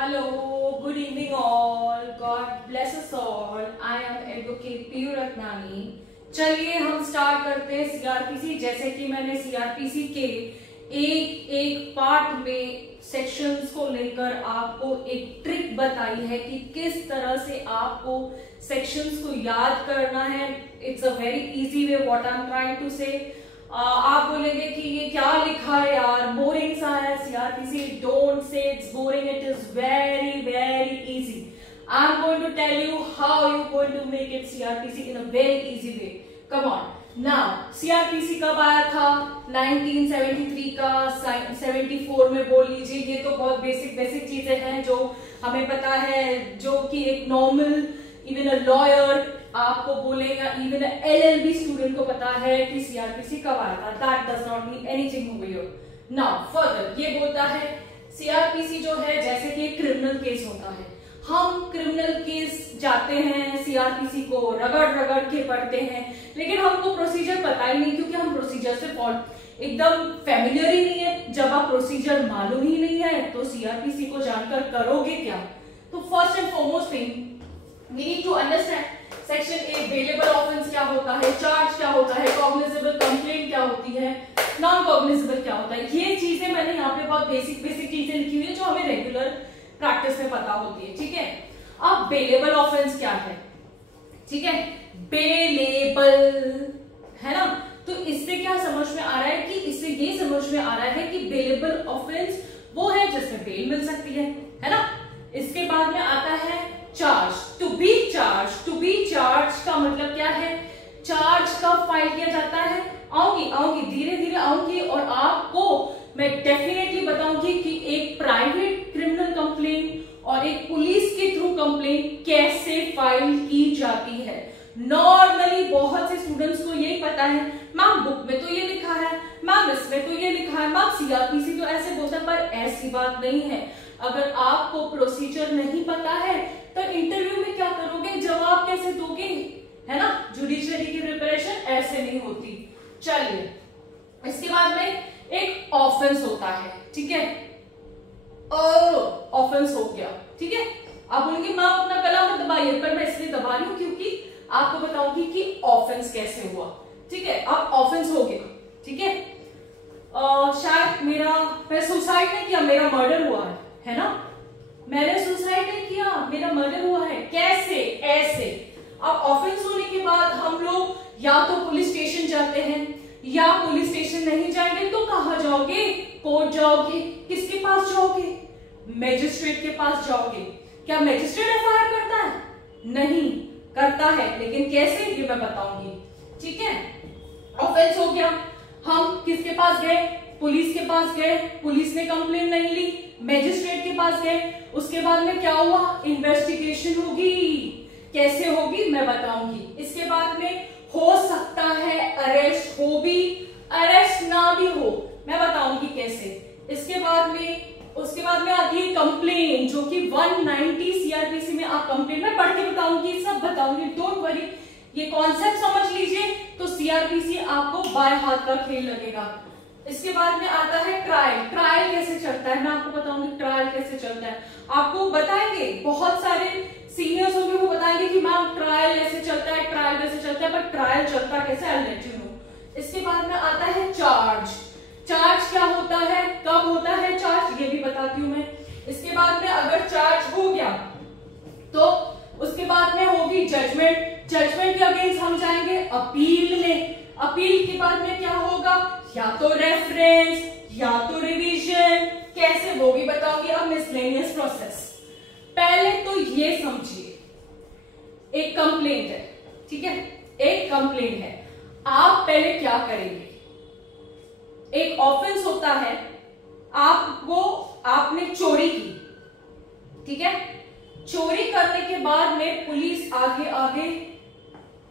Hello, good evening all. God bless us all. I am Advocate Piyur Ratnani. चलिए हम start करते हैं CrPC. जैसे कि मैंने सीआरपीसी के एक एक पार्ट में सेक्शंस को लेकर आपको एक ट्रिक बताई है कि किस तरह से आपको सेक्शंस को याद करना है। It's a very easy way what I am trying to say. आप बोलेंगे कि ये क्या लिखा है यार, बोरिंग सा है CrPC. Don't say it's boring, it is very very easy. I am going to tell you how you going to make it CrPC in a very easy way. Come on now. CrPC कब आया था? 1973 का, 74 में बोल लीजिए। ये तो बहुत बेसिक बेसिक चीजें हैं जो हमें पता है, जो कि एक नॉर्मल इवन अ लॉयर आपको बोलेगा, इवन एलएलबी स्टूडेंट को पता है कि सीआरपीसी कब आया था। That does not mean anything over here. Now further ये बोलता है सीआरपीसी जो है जैसे कि एक क्रिमिनल केस होता है। हम क्रिमिनल केस जाते हैं, सीआरपीसी को रगड़ रगड़ के पढ़ते हैं, लेकिन हमको प्रोसीजर पता ही नहीं, क्योंकि हम प्रोसीजर से एकदम फेमिलियर ही नहीं है। जब आप प्रोसीजर मालूम ही नहीं है तो सीआरपीसी को जानकर करोगे क्या? तो first and foremost thing we need to understand section A, bailable offence क्या होता है, चार्ज क्या होता है, कॉग्निजेबल कंप्लेंट क्या होती है, नॉन कॉग्निजेबल क्या होता है। ये चीजें मैंने यहाँ पे बहुत बेसिक बेसिक चीजें लिखी हुई है जो हमें रेगुलर प्रैक्टिस में पता होती है। ठीक है, अब बेलेबल ऑफेंस क्या है? ठीक है, बेलेबल है ना। तो इससे क्या समझ में आ रहा है कि इससे ये समझ में आ रहा है कि बेलेबल ऑफेंस वो है जिसमें बेल मिल सकती है ना। इसके बाद में आता है charge, to be charge. To be charge का मतलब क्या है? चार्ज कब फाइल किया जाता है? आऊंगी धीरे धीरे आऊंगी और आपको मैं डेफिनेटली बताऊंगी कि एक प्राइवेट क्रिमिनल कंप्लेंट और एक पुलिस के थ्रू कंप्लेंट कैसे फाइल की जाती है। नॉर्मली बहुत से स्टूडेंट्स को यही पता है, मैम बुक में तो ये लिखा है, मैम इसमें तो ये लिखा है, मैम सीआरपीसी तो ऐसे बोलता है, पर ऐसी बात नहीं है। अगर आपको प्रोसीजर नहीं पता है तो इंटरव्यू में क्या करोगे, जवाब कैसे दोगे, है ना। जुडिशरी की प्रिपरेशन ऐसे नहीं होती। चलिए, इसके बाद में एक ऑफेंस होता है। ठीक है, ऑफेंस हो गया। ठीक है, आप बोलेंगे मैम अपना गला मत दबाइए, पर मैं इसलिए दबा रही हूं क्योंकि आपको बताऊंगी कि ऑफेंस कैसे हुआ। ठीक है, अब ऑफेंस हो गया। ठीक है, शायद मैं सुसाइड नहीं किया, मेरा मर्डर हुआ है ना। मैंने सुसाइड नहीं किया, मेरा मर्डर हुआ है। कैसे? ऐसे। अब ऑफेंस होने के बाद हम लोग या तो पुलिस स्टेशन जाते हैं, या पुलिस स्टेशन नहीं जाएंगे तो कहां जाओगे? कोर्ट जाओगे। किसके पास जाओगे? मैजिस्ट्रेट के पास जाओगे। क्या मैजिस्ट्रेट एफआईआर करता है? नहीं करता है, लेकिन कैसे ये मैं बताऊंगी। ठीक है, ऑफेंस हो गया। हम किसके पास गए? पुलिस के पास गए, पुलिस ने कंप्लेन नहीं ली, मैजिस्ट्रेट के पास गए। उसके बाद में क्या हुआ? इन्वेस्टिगेशन होगी। कैसे होगी मैं बताऊंगी। इसके बाद में हो सकता है अरेस्ट हो भी, अरेस्ट ना भी हो, मैं बताऊंगी कैसे। उसके बाद में आती है कंप्लेन, जो कि 190 सीआरपीसी में आप कंप्लेन में पढ़ के बताऊंगी, सब बताऊंगी, डोंट वरी। ये कॉन्सेप्ट समझ लीजिए तो सीआरपीसी आपको बाएं हाथ का खेल लगेगा। इसके बाद में आता है ट्रायल। ट्रायल कैसे चलता है मैं आपको बताऊंगी। ट्रायल कैसे चलता है आपको बताएंगे, बहुत सारे सीनियर्स होंगे वो बताएंगे कि मैम ट्रायल ऐसे चलता है, ट्रायल कैसे चलता है, पर ट्रायल चलता कैसे आई लेट यू नो। इसके बाद में आता है चार्ज। चार्ज क्या होता है, कब होता है चार्ज, ये भी बताती हूं मैं। इसके बाद में अगर चार्ज हो गया तो उसके बाद में होगी जजमेंट। जजमेंट के अगेंस्ट हम जाएंगे अपील में। अपील के बाद में क्या होगा? या तो रेफरेंस या तो रिवीजन। कैसे वो भी बताऊंगी। अब मिसलेनियस प्रोसेस। पहले तो ये समझिए, एक कंप्लेंट है। ठीक है, एक कंप्लेंट है। आप पहले क्या करेंगे? एक ऑफेंस होता है, आपने चोरी की। ठीक है, चोरी करने के बाद में पुलिस आगे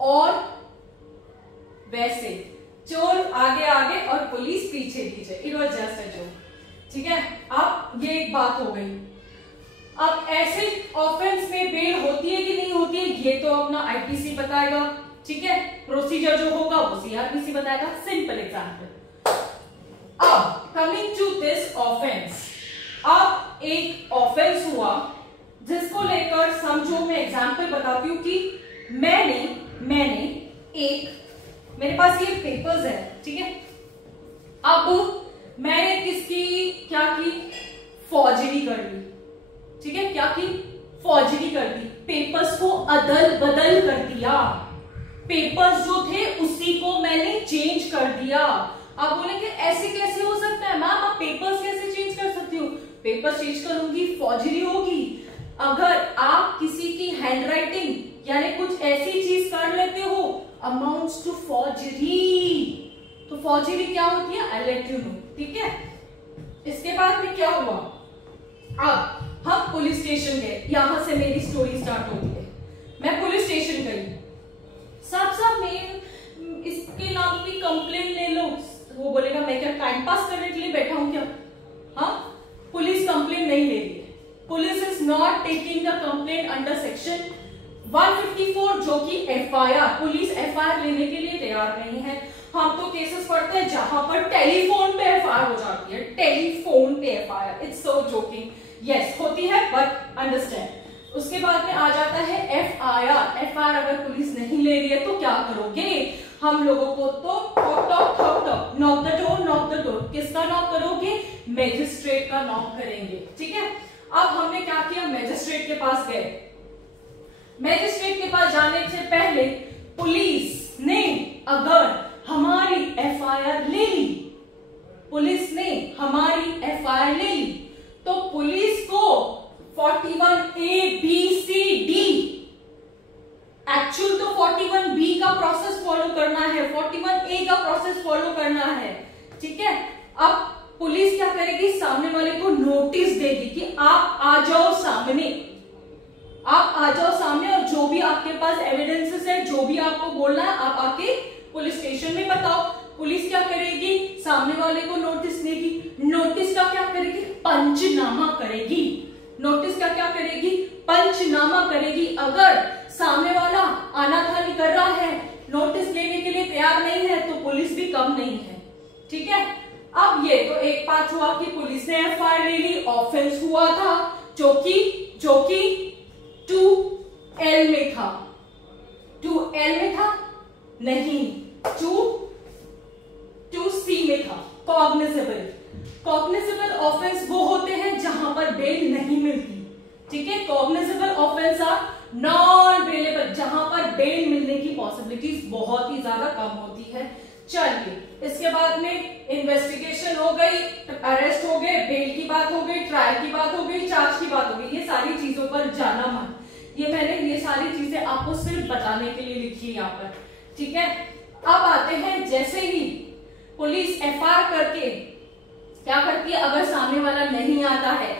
और वैसे चोर आगे और पुलिस पीछे। It was just a joke. ठीक है, अब ये एक बात हो गई। अब ऐसे ऑफेंस में बेल होती है कि नहीं होती है ये तो अपना आईपीसी बताएगा। ठीक है, प्रोसीजर जो होगा वो सीआरपीसी बताएगा। Simple example. अब कमिंग टू दिस ऑफेंस, अब एक ऑफेंस हुआ जिसको लेकर समझो, मैं एग्जांपल बताती हूँ कि मैंने एक, मेरे पास ये पेपर्स है, ठीक है। अब मैंने किसकी क्या की, फॉर्जरी कर दी, ठीक है। क्या की, फॉर्जरी कर दी, पेपर्स को अदल बदल कर दिया, पेपर्स जो थे उसी को मैंने चेंज कर दिया। आप बोलेंगे ऐसे कैसे हो सकता है मैम, आप पेपर्स कैसे चेंज कर सकती हो? पेपर चेंज करूंगी, फॉर्जरी होगी। अगर आप किसी की हैंडराइटिंग यानी कुछ ऐसी चीज कर लेते हो अमाउंट्स टू फॉर्जरी, तो फॉर्जरी क्या होती है, आई लेट यू नो, ठीक है। इसके बाद में क्या हुआ, अब हम पुलिस स्टेशन गए, यहां से मेरी स्टोरी स्टार्ट होती है। मैं पुलिस स्टेशन गई, सब में इसके नाम की कंप्लेंट ले लो, वो बोलेगा मैं क्या टाइम पास करने के लिए बैठा हूं क्या? हाँ, पुलिस कंप्लेंट नहीं ले रही है, police is not taking the complaint under section 154 जो कि एफआईआर, पुलिस एफआईआर लेने के लिए तैयार नहीं है। हम तो केसेस पढ़ते हैं जहां पर टेलीफोन पे एफआईआर हो जाती है, टेलीफोन पे FIR, it's so joking, yes होती है बट अंडरस्टैंड। उसके बाद में आ जाता है एफआईआर, एफआईआर अगर पुलिस नहीं ले रही है तो क्या करोगे? हम लोगों को तो ठोक नॉक द डोर, किसका नॉक करोगे? मैजिस्ट्रेट का नॉक करेंगे, ठीक है। अब हमने क्या किया, मैजिस्ट्रेट के पास गए। मैजिस्ट्रेट के पास जाने से पहले पुलिस ने अगर हमारी एफआईआर ले ली, पुलिस ने हमारी एफआईआर ले ली, तो पुलिस को 41A B C D, actual तो 41B का प्रोसेस फॉलो करना है, 41A का प्रोसेस फॉलो करना है, ठीक है। अब पुलिस क्या करेगी, सामने वाले को नोटिस देगी कि आप आ जाओ सामने, आप आ जाओ सामने, और जो भी आपके पास एविडेंसेस है, जो भी आपको बोलना है, आप आके पुलिस स्टेशन में बताओ। पुलिस क्या करेगी, सामने वाले को नोटिस देगी, नोटिस का क्या करेगी, पंचनामा करेगी, नोटिस का क्या करेगी, पंचनामा करेगी। अगर सामने वाला आनाकानी कर रहा है, नोटिस लेने के लिए तैयार नहीं है, तो पुलिस भी कम नहीं है, ठीक है। अब ये तो एक बात हुआ कि पुलिस ने एफआईआर ले ली, ऑफेंस हुआ था जो कि 2L में था, 2L में था नहीं, 2C में था, कॉग्निसेबल। कॉग्निसेबल ऑफेंस वो होते हैं जहां पर बेल नहीं मिलती, ठीक है। कॉग्निसेबल ऑफेंस आर नॉन बेलेबल, जहां पर बेल मिलने की पॉसिबिलिटीज बहुत ही ज्यादा कम होती है। चलिए, इसके बाद में इन्वेस्टिगेशन हो गई, अरेस्ट हो गए, बेल की बात हो गई, ट्रायल की बात हो गई, चार्ज की बात हो गई, ये सारी चीजों पर जाना मत, ये मैंने ये सारी चीजें आपको सिर्फ बताने के लिए लिखी है यहाँ पर, ठीक है। अब आते हैं, जैसे ही पुलिस एफआईआर करके क्या करती है, अगर सामने वाला नहीं आता है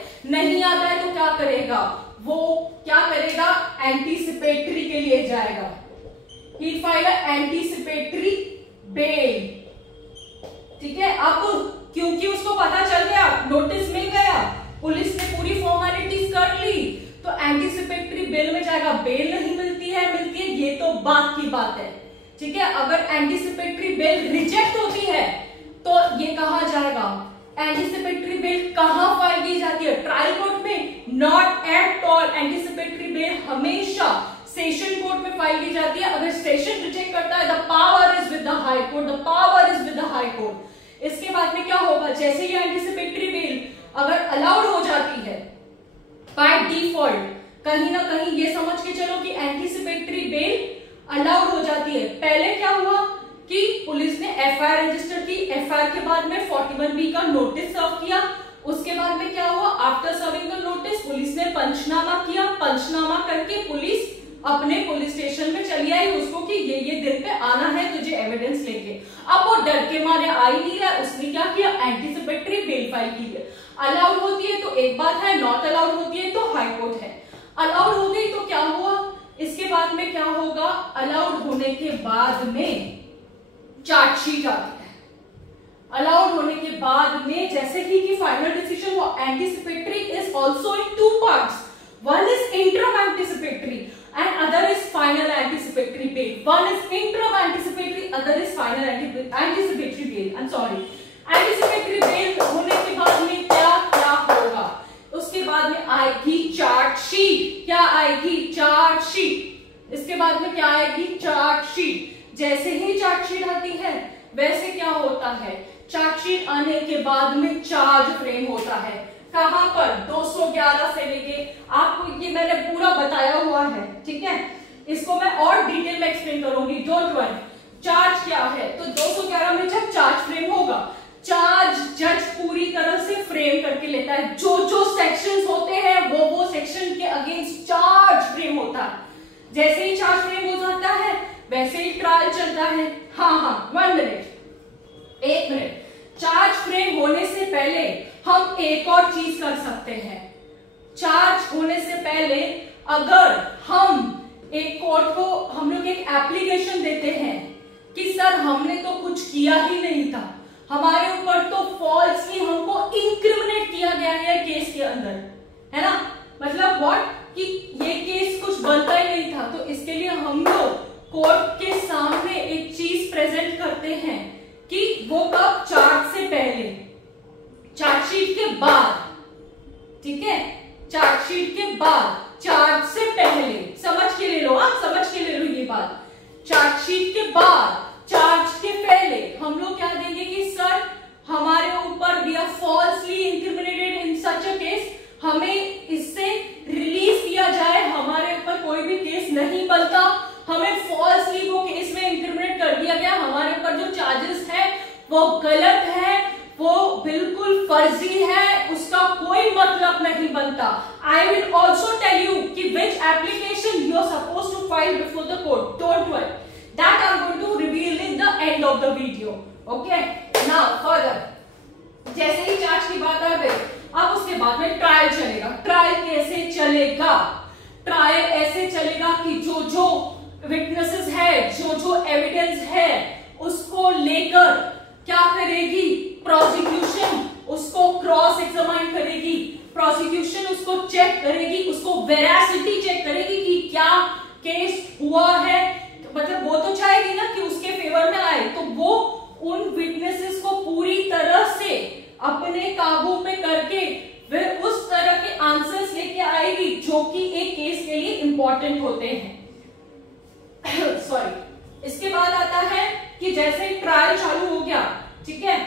तो क्या करेगा, वो क्या करेगा, एंटीसिपेटरी के लिए जाएगा, ही फाइल एंटीसिपेटरी बेल, ठीक है। अब क्योंकि उसको पता चल गया, नोटिस मिल गया, पुलिस ने पूरी फॉर्मेलिटीज कर ली, तो एंटीसिपेटरी बेल में जाएगा। बेल नहीं मिलती है ये तो बात की बात है, ठीक है। अगर एंटीसिपेटरी बेल रिजेक्ट होती है तो ये कहा जाएगा, एंटीसिपेटरी बेल कहां फाइल की जाती है, ट्रायल कोर्ट में, not at all. Anticipatory bail हमेशा सेशन कोर्ट में फाइल की जाती है। अगर सेशन रिजेक्ट करता है, the power is with the high court, the power is with the high court. इसके बाद में क्या होगा, जैसे ही एंटीसिपेटरी बेल अगर अलाउड हो जाती है बाय डिफॉल्ट, कहीं ना कहीं ये समझ के चलो कि एंटीसिपेटरी बेल अलाउड हो जाती है। पहले क्या हुआ कि पुलिस ने एफआईआर रजिस्टर की, एफआईआर के बाद में 41B का नोटिस सर्व किया, उसके बाद में क्या हुआ, after serving the notice police ने पंचनामा किया, पंचनामा करके पुलिस अपने पुलिस स्टेशन में चली आई उसको कि ये दिन पे आना है तुझे एविडेंस लेके। अब वो डर के मारे आ ही नहीं रहा, उसने क्या किया, एंटीसिपेटरी बेल फाइल की है। अलाउड होती है तो एक बात है, नॉट अलाउड होती है तो हाई कोर्ट है। अलाउड हो गई तो क्या हुआ, इसके बाद में क्या होगा, अलाउड होने के बाद में चार्जशीट आती है। अलाउड होने के बाद में जैसे ही कि फाइनल डिसीजन हुआ, anticipatory is also in two parts, one is interim anticipatory and other is final anticipatory bail. One is interim anticipatory, other is final anticipatory bail. I'm sorry. Anticipatory bail होने के बाद में क्या क्या होगा, उसके आएगी चार्जशीट। इसके बाद में क्या आएगी? चार्जशीट। जैसे ही चार्जशीट आती है वैसे क्या होता है, चार्जशीट आने के बाद में चार्ज फ्रेम होता है। कहां पर? 211 से लेके, आपको ये मैंने पूरा बताया हुआ है, ठीक है। इसको मैं और डिटेल में एक्सप्लेन करूंगी, डोंट वरी। चार्ज क्या है? तो 211 में जब चार्ज फ्रेम होगा, चार्ज जज पूरी तरह से फ्रेम करके लेता है। जो जो सेक्शंस होते हैं वो सेक्शन के अगेंस्ट चार्ज फ्रेम होता है। जैसे ही चार्ज फ्रेम हो जाता है वैसे ही ट्रायल चलता है। हाँ 1 मिनट, 1 मिनट। चार्ज फ्रेम होने से पहले हम एक और चीज कर सकते हैं। चार्ज होने से पहले अगर हम एक कोर्ट को हम लोग एक एप्लीकेशन देते हैं कि सर हमने तो कुछ किया ही नहीं था, हमारे ऊपर तो फॉल्सली हमको इंक्रिमिनेट किया गया है केस के अंदर, है ना। मतलब व्हाट कि ये केस कुछ बनता ही नहीं था, तो इसके लिए हम लोग कोर्ट के सामने एक चीज प्रेजेंट करते हैं कि वो कब? चार्ज से पहले, चार्जशीट के बाद, ठीक है। चार्जशीट के बाद, चार्ज से पहले, समझ के ले लो, आप समझ के ले लो ये बात। चार्जशीट के बाद, चार्ज के पहले हम लोग क्या देंगे कि सर हमारे ऊपर we are falsely incriminated in such a case, हमें इससे रिलीज किया जाए, हमारे ऊपर कोई भी केस नहीं बनता, हमें फॉल्सली वो केस में इंक्रिमिनेट कर दिया गया, हमारे ऊपर जो चार्जेस है वो गलत है, वो बिल्कुल फर्जी है, उसका कोई मतलब नहीं बनता। I will also tell you कि which application you are suppose to file before the court, don't worry, that I am going to reveal in the end of the video. Okay, now further जैसे ही charge की बात आ गई, अब उसके बाद में ट्रायल चलेगा। ट्रायल कैसे चलेगा? ट्रायल ऐसे चलेगा कि जो जो विटनेसेस है, जो जो एविडेंस है, उसको लेकर क्या करेगी प्रोसिक्यूशन? उसको क्रॉस एग्जामाइन करेगी, प्रोसिक्यूशन उसको चेक करेगी, उसको वेरासिटी चेक करेगी कि क्या केस हुआ है। मतलब वो तो चाहेगी ना कि उसके फेवर में आए, तो वो उन विटनेसेस को पूरी तरह से अपने काबू में करके फिर उस तरह के आंसर्स लेके आएगी जो कि एक केस के लिए इंपॉर्टेंट होते हैं। सॉरी। इसके बाद आता है कि जैसे ट्रायल चालू हो गया, ठीक है,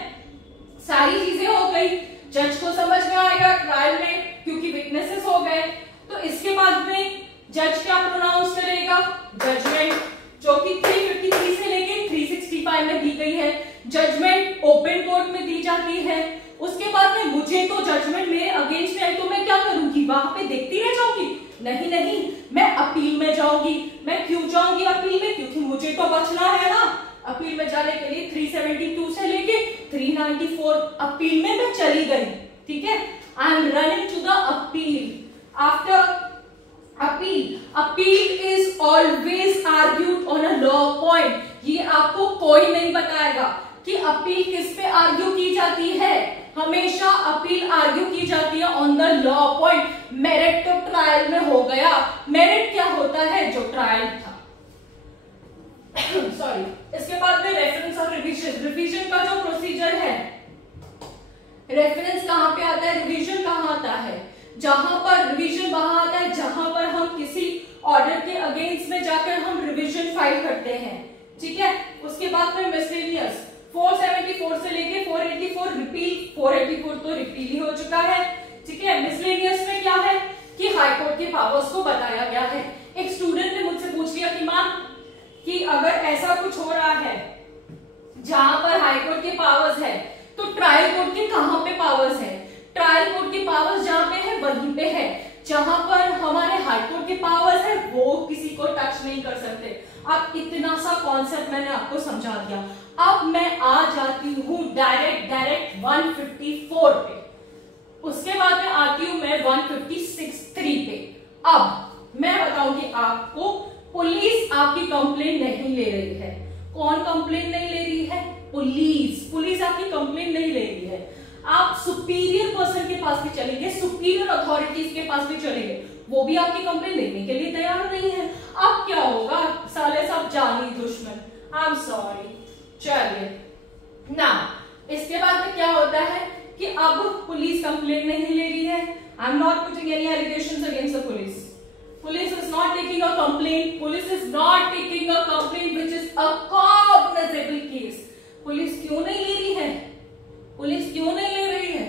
सारी चीजें हो गई, जज को समझ में आएगा ट्रायल में क्योंकि विटनेसेस हो गए, तो इसके बाद में जज क्या प्रोनाउंस करेगा? जजमेंट, जो कि 353 से लेके 365 में दी गई है। जजमेंट ओपन कोर्ट में दी जाती है। उसके बाद में मुझे तो जजमेंट मेरे अगेंस्ट में आई तो मैं क्या करूंगी? वहां पे देखती रह जाऊंगी? नहीं, मैं अपील में जाऊंगी। मैं क्यों जाऊंगी अपील में? क्योंकि मुझे तो बचना है ना। अपील में जाने के लिए 372 से लेके 394 अपील में मैं चली गई, ठीक है। I am running to the appeal. After appeal is always argued on a law point. ये आपको कोई नहीं बताएगा कि अपील किस पे आर्ग्यू की जाती है। हमेशा अपील आर्ग्यू की जाती है on the law point. Merit तो ट्रायल में हो गया। मेरिट क्या होता है? जो ट्रायल था। सॉरी। इसके बाद में रेफरेंस और रिवीजन। रिवीजन का जो प्रोसीजर है, रेफरेंस कहां पे आता है, रिवीजन कहां आता है? जहां पर रिवीजन वहां आता है जहां पर हम किसी ऑर्डर के अगेंस्ट में जाकर हम रिवीजन फाइल करते हैं, ठीक है। उसके बाद में मिसलेनियस 474 से लेके 484 रिपील। 484 तो रिपील ही हो चुका है, ठीक है। मिसलेनियस में क्या है कि हाईकोर्ट के पावर्स को बताया गया है। एक स्टूडेंट ने मुझसे पूछ लिया कि मैम कि अगर ऐसा कुछ हो रहा है जहां पर हाईकोर्ट के पावर्स है तो ट्रायल कोर्ट के कहां पे पावर्स है? ट्रायल कोर्ट के पावर्स जहां पे है वहीं पे है। जहां पर हमारे हाईकोर्ट के पावर्स है वो किसी को टच नहीं कर सकते। अब इतना सा कॉन्सेप्ट मैंने आपको समझा दिया। अब मैं आ जाती हूं डायरेक्ट 154 पे। उसके बाद में आती हूं मैं 156(3) पे। अब मैं बताऊंगी आपको, पुलिस आपकी कंप्लेन नहीं ले रही है। कौन कंप्लेन नहीं ले रही है? पुलिस आपकी कंप्लेन नहीं ले रही है। आप सुपीरियर पर्सन के पास भी चलेंगे, सुपीरियर अथॉरिटीज के पास भी चलेंगे, वो भी आपकी कंप्लेन लेने के लिए तैयार नहीं है। अब क्या होगा? साले सब जानी दुश्मन। I am sorry. चलिए ना, इसके बाद में क्या होता है कि अब पुलिस कंप्लेन नहीं ले रही है। I am not putting any allegations against the police. Police is not taking a complaint. Police is not taking a complaint which is a cognizable case. Police क्यों नहीं ले रही है? पुलिस क्यों नहीं ले रही है?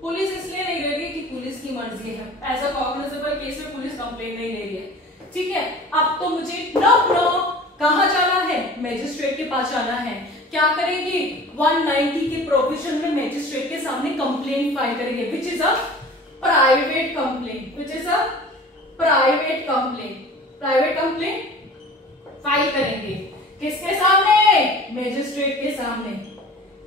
पुलिस इसलिए नहीं ले रही कि पुलिस की मर्जी है। एज अ कॉग्निजेबल केस में पुलिस कंप्लेंट नहीं ले रही है। ठीक है, अब तो मुझे नो कहाँ जाना है? मैजिस्ट्रेट के पास जाना है। क्या करेगी? 190 के प्रोविजन में मैजिस्ट्रेट के सामने कंप्लेंट फाइल करेंगे, which is a private complaint, which is a private complaint. Private complaint file करेंगे किसके सामने? मैजिस्ट्रेट के सामने।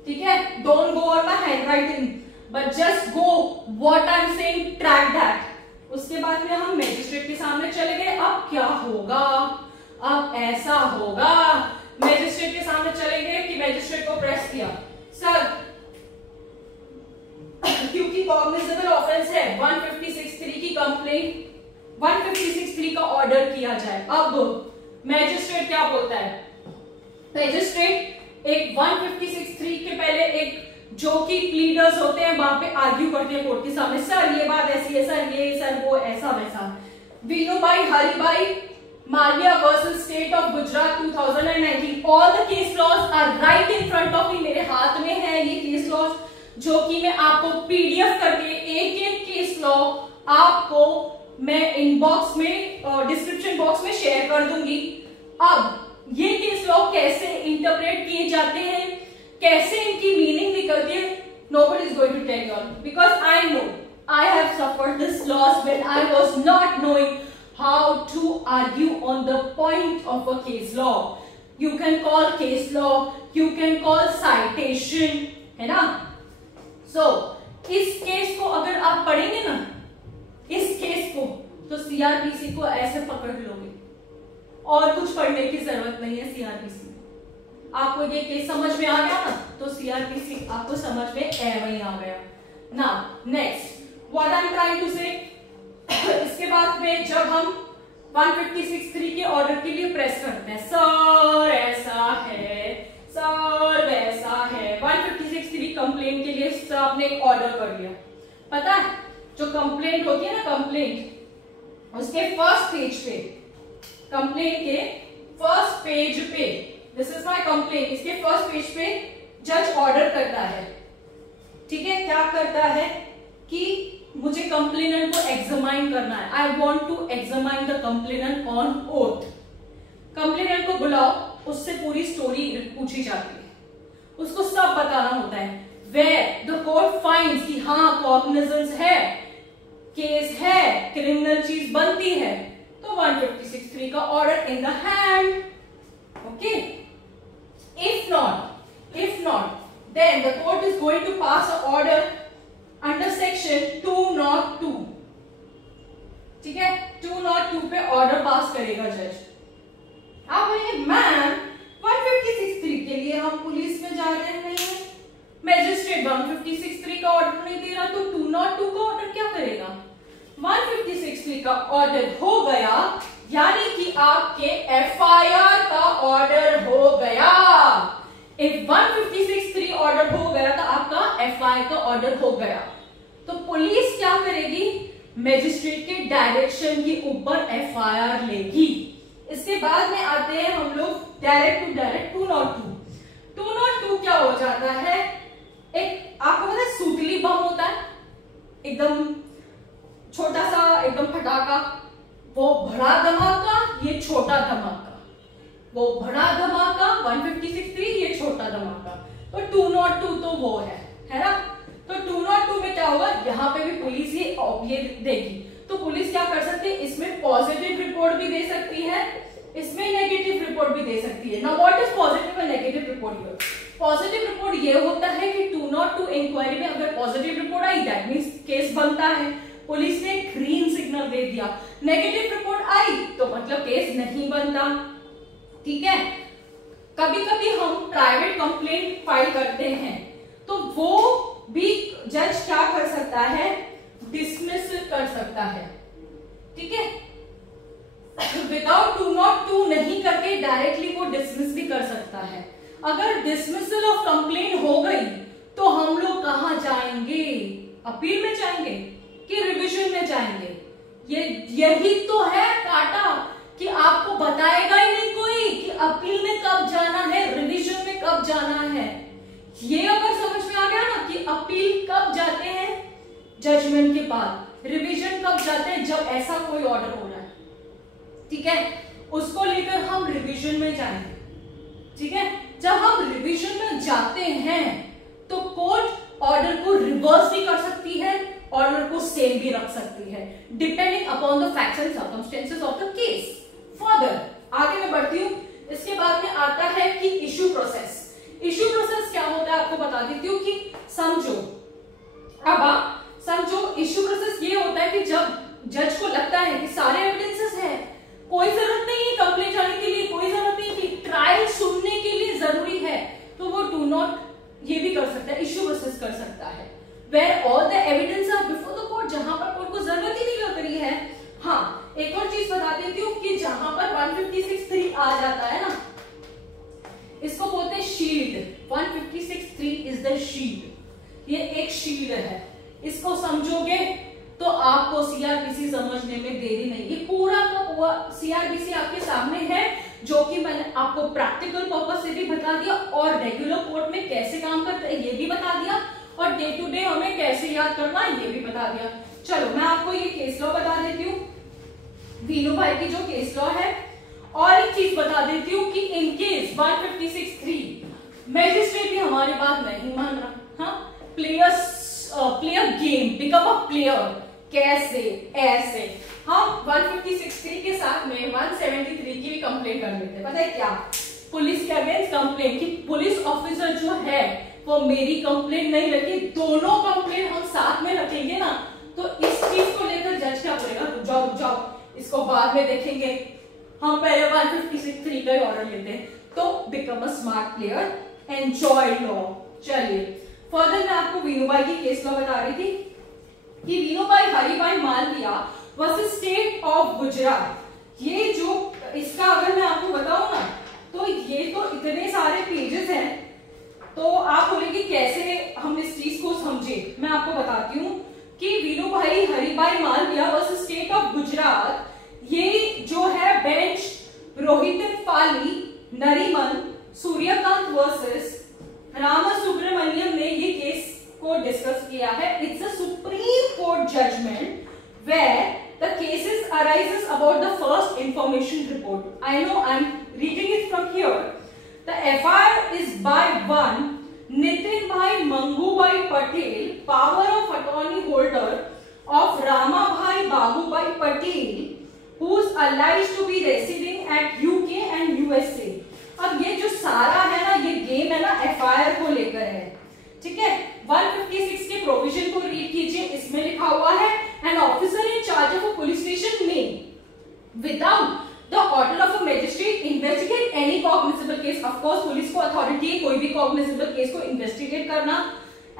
ठीक है, don't go on my handwriting but just go what I am saying, track that. उसके बाद में हम मैजिस्ट्रेट के सामने चले गए। अब क्या होगा? अब ऐसा होगा, मैजिस्ट्रेट के सामने चले गए कि मैजिस्ट्रेट को प्रेस किया, सर क्योंकि कॉग्निजेबल ऑफेंस है 156(3) की कंप्लेंट 156(3) का ऑर्डर किया जाए। अब मैजिस्ट्रेट क्या बोलता है? मैजिस्ट्रेट एक 156(3) के पहले एक जो कि प्लीडर्स होते हैं वहां पे आर्ग्यू करते हैं कोर्ट के सामने, सर ये बात ऐसी है, सर ये, सर वो, ऐसा वैसा। Vinobai Haribai Malviya versus state of Gujarat 2019, all the case laws are right in front of me. मेरे हाथ में है ये केस लॉज जो कि मैं आपको पीडीएफ करके एक एक केस लॉ आपको मैं इनबॉक्स में डिस्क्रिप्शन बॉक्स में शेयर कर दूंगी। अब ये केस लॉ कैसे इंटरप्रेट किए जाते हैं, कैसे इनकी मीनिंग निकलती है, nobody is going to tell you all because I know I have suffered this loss when I was not knowing how to argue on the point of a case law. You can call case law, you can call citation, है ना? So इस case को अगर आप पढ़ेंगे ना, इस case को, तो सीआरपीसी को ऐसे पकड़ लोगे और कुछ पढ़ने की जरूरत नहीं है। सीआरपीसी आपको ये केस समझ में आ गया ना, तो सीआरपीसी आपको समझ में एवं ही आ गया ना। Next what I am trying to say, इसके बाद में जब हम 156(3) के ऑर्डर के लिए प्रेस करते हैं, सर ऐसा है, सर वैसा है, 156(3) कंप्लेंट के लिए सर आपने एक ऑर्डर कर लिया। पता है जो कंप्लेंट होती है ना, कंप्लेंट उसके फर्स्ट पेज पे, कंप्लेंट के फर्स्ट पेज पे, दिस इज माय कंप्लेंट, इसके फर्स्ट पेज पे जज ऑर्डर करता है। ठीक है, क्या करता है कि मुझे कंप्लेनेंट को एग्जामाइन करना है। I want to examine the complainant on oath. Complainant को बुलाओ, उससे पूरी स्टोरी पूछी जाती है, उसको सब बताना होता है। वेयर द कोर्ट फाइंड्स कि हाँ कॉग्निजेंस है, केस है, क्रिमिनल चीज बनती है, तो 156(3) का order in the hand. Okay, if not then the court is going to pass an order under section 202। ठीक है, 202 पे ऑर्डर पास करेगा जज। आप बोलेंगे मैम 156(3) के लिए हम पुलिस में जा रहे नहीं है, मैजिस्ट्रेट 156(3) का ऑर्डर नहीं दे रहा, तो 202 का ऑर्डर क्या करेगा? 156(3) का ऑर्डर हो गया, यानी कि आपके एफआईआर का ऑर्डर हो गया। If 156(3) ऑर्डर हो गया तो आपका एफआईआर का ऑर्डर हो गया। तो पुलिस क्या करेगी? मैजिस्ट्रेट के डायरेक्शन के ऊपर एफआईआर लेगी। इसके बाद में आते हैं हम लोग डायरेक्ट टू डायरेक्ट 202। 202 क्या हो जाता है? एक आपको पता है सूतली बम होता है, एकदम छोटा सा एकदम फटाका, वो बड़ा धमाका, ये छोटा धमाका, वो बड़ा धमाका 156(3), ये छोटा धमाका, तो 202 तो वो है ना? तो 202 में क्या होगा? यहाँ पे भी पुलिस ये देगी, तो पुलिस क्या कर सकती है? इसमें पॉजिटिव रिपोर्ट भी दे सकती है, इसमें नेगेटिव रिपोर्ट भी दे सकती है। Now what is positive and negative report? Positive report ये होता है कि 202 इंक्वायरी में अगर positive report I that means case बनता है, पुलिस ने ग्रीन सिग्नल दे दिया। नेगेटिव रिपोर्ट आई तो मतलब केस नहीं बनता। ठीक है, कभी कभी हम प्राइवेट कंप्लेंट फाइल करते हैं तो वो भी जज क्या कर सकता है? डिसमिस कर सकता है। ठीक है, विदाउट 202 नहीं करके डायरेक्टली वो डिसमिस भी कर सकता है। अगर डिसमिसल ऑफ कंप्लेंट हो गई तो हम लोग कहां जाएंगे? अपील में जाएंगे कि रिविजन में जाएंगे? यही तो है काटा कि आपको बताएगा ही नहीं कोई कि अपील में कब जाना है, रिवीजन में कब जाना है। ये अगर समझ में आ गया ना कि अपील कब जाते हैं जजमेंट के बाद, रिवीजन कब जाते हैं जब ऐसा कोई ऑर्डर हो रहा है, ठीक है, उसको लेकर हम रिवीजन में जाएंगे। ठीक है, जब हम रिवीजन में जाते हैं तो कोर्ट ऑर्डर को रिवर्स भी कर सकती है, ऑर्डर को सेम भी रख सकती है, depending upon the facts and circumstances of the case. Further आगे मैं बढ़ती हूँ। इसके बाद में आता है कि इश्यू प्रोसेस। इश्यू प्रोसेस क्या होता है आपको बता देती हूँ कि समझो, अब आप समझो इश्यू प्रोसेस ये होता है कि जब जज को लगता है कि सारे एविडेंसेस हैं, कोई जरूरत नहीं है कंप्लेंट जाने के लिए, कोई जरूरत नहीं कि ट्रायल सुनने के लिए जरूरी है, तो वो डू नॉट ये भी कर सकता है, इश्यू प्रोसेस कर सकता है, where all the evidence are before the court, जहां पर कोर्ट को जरूरत ही नहीं लग रही है। हाँ, एक और चीज बता देती हूँ कि जहां पर 156(3) आ जाता है ना, इसको बोलते हैं शील्ड। 156(3) इज द शील्ड, ये एक शील्ड है। इसको समझोगे तो आपको सीआरपीसी समझने में देरी नहीं। ये पूरा का पूरा सीआरपीसी आपके सामने है, जो कि मैंने आपको प्रैक्टिकल पर्पस से भी बता दिया और रेगुलर कोर्ट में कैसे काम करता है ये भी बता दिया, और डे टू डे हमें कैसे याद करना है ये भी बता दिया। चलो मैं आपको ये केस लॉ बता देती हूँ, वीनू भाई की जो केस लॉ है। और एक चीज बता देती हूँ कि इन केस 156(3) मैजिस्ट्रेट भी हमारी बात नहीं मान रहा, हाँ, player game, become a player, कैसे ऐसे हम 156(3) के साथ में 173 की भी कंप्लेंट कर लेते हैं। पता है क्या, पुलिस के अगेंस्ट कंप्लेंट, कि पुलिस ऑफिसर जो है वो मेरी कंप्लेंट नहीं रखी, दोनों कंप्लेंट हम साथ में रखेंगे ना, तो इस चीज को लेकर जज क्या बोलेगा, रुक जाओ, इसको बाद में देखेंगे, हम पहले 156(3) का ऑर्डर लेते हैं। तो become a smart player, enjoy law. चलिए फर्दर मैं आपको वीनू भाई की केस लॉ बता रही थी कि Vinu bhai Haribhai Malviya versus state of Gujarat. ये जो इसका अगर मैं आपको बताऊं ना, तो ये तो इतने सारे पेजेस हैं, तो आप बोलेंगे कैसे हम इस चीज को समझे। मैं आपको बताती हूँ कि Vinu bhai Haribhai Malviya versus state of Gujarat, ये जो है बेंच रोहितन पाली नरीमन सूर्यकांत वर्सेस रामासुब्रमण्यम ने ये केस को डिस्कस किया है। It's a Supreme Court judgment where the cases arises about the first information report. I know I am reading it from here. The FIR is by one Nitin bhai Mangubhai Patel, power of attorney holder of Ramabhai Babubhai Patel, who is alleged to be residing at UK and USA। अब ये जो सारा है ना, ये game है ना, FIR को लेकर है, ठीक है। 156 के प्रोविजन को रीड कीजिए, इसमें लिखा हुआ है an officer in charge of a police station में without the order of a magistrate investigate any cognizable case. Of course police को अथॉरिटी है कोई भी कॉग्निजेबल केस को इन्वेस्टिगेट करना,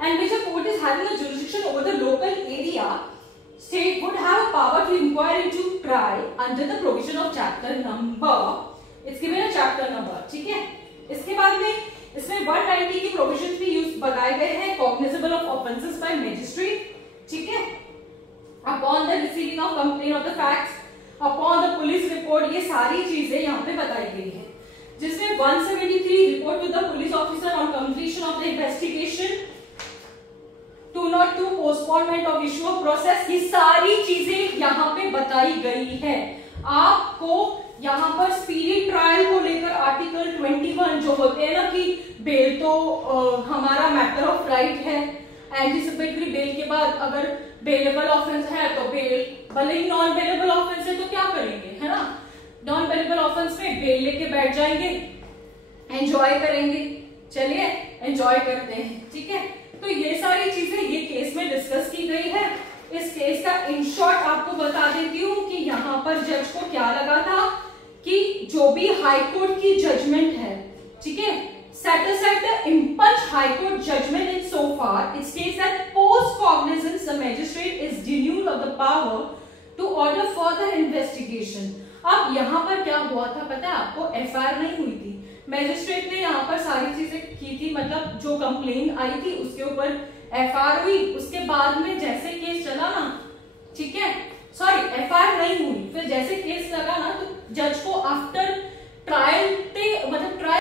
and which a court is having a jurisdiction over the local area, state would have a power to inquire into trial under the provision of chapter number। it's given a chapter number, ठीक है। इसके बाद में इसमें 190 की provision भी use बताए गए हैं, cognizable of offences by magistrate, ठीक है, upon the receiving of complaint of the facts, upon the police report, ये सारी चीजें यहाँ पे बताई गई है। जिसमें 173 report to the police officer on completion of the investigation, 202 postponement of issue of process, ये सारी चीजें यहाँ पे बताई गई है। आपको यहाँ पर स्पीडी ट्रायल को लेकर आर्टिकल 21 जो होते हैं ना कि बेल तो हमारा मैटर ऑफ राइट है, एंटिसिपेटरी बेल के बाद अगर बेलेबल ऑफेंस है तो बेल, भले ही नॉन बेलेबल ऑफेंस है तो क्या करेंगे, है ना, नॉन बेलेबल ऑफेंस में बेल लेके बैठ जाएंगे, एंजॉय करेंगे। चलिए एंजॉय करते हैं, ठीक है। तो ये सारी चीजें ये केस में डिस्कस की गई है। इस केस का इन शॉर्ट आपको बता देती हूँ कि यहाँ पर जज को क्या लगा था कि जो भी हाई कोर्ट की जजमेंट है, ठीक है, set aside the impunged high court judgment in so far it states that post cognizance the magistrate is denuded of the power to order further investigation। अब यहाँ पर क्या हुआ था पता है आपको, एफआईआर नहीं हुई थी, मैजिस्ट्रेट ने यहाँ पर सारी चीजें की थी, मतलब जो कंप्लेन आई थी उसके ऊपर एफआईआर हुई, उसके बाद में जैसे केस चला ना, ठीक है, सॉरी एफआईआर आफ्टर